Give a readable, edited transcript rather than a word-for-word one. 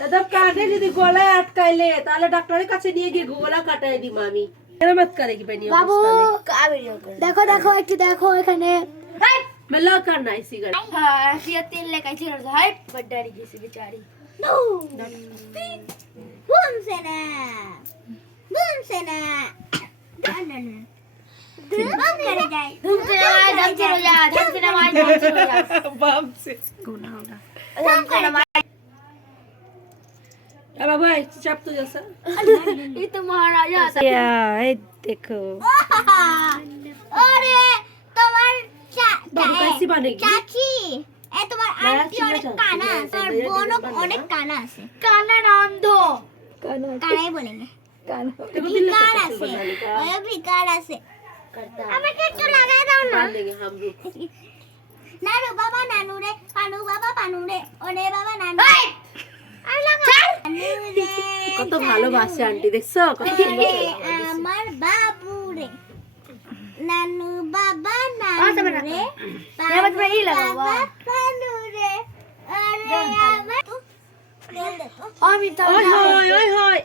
দাদা কানে যদি গলায় আটকাইলে তাহলে ডাক্তারের কাছে নিয়ে গিয়ে গলা কাটাই দিই মামি মেরামত করেगी बनी बाबू देखो देखो একটু দেখো এখানে मैं ला करना है सिगरेट हां ऐसी तेल लेके चल रहा है बड्डारी जैसी बेचारी बूम से ना धूम से जाए धूम से नमाज धूम से रोजा धूम से नमाज धूम से रोजा बाप से गुनाह होगा धूम से नमाज अब भाई चुप तो जैसा ये तो महाराजा था ये देखो अरे तुम्हार बाबू कैसी बनेगी চাচি এ তোমার আন্টি অনেক কানা আছে আর বোনও অনেক কানা আছে কানার অন্ধ কানাই বলেंगे काना ভিকার আছে ওই ভিকার আছে আমাকে একটু লাগাই দাও না लेंगे हम लोग নানু বাবা নানু রে পানু বাবা পানু রে ওরে বাবা নানু আর লাগা নানু রে কত ভালোবাসে আন্টি দেখছো কত সুন্দর আমার বাবু রে নানু বাবা নানু রে বাবা পানু রে আরে আমার তো তেল দে তো ओए होय ओए होय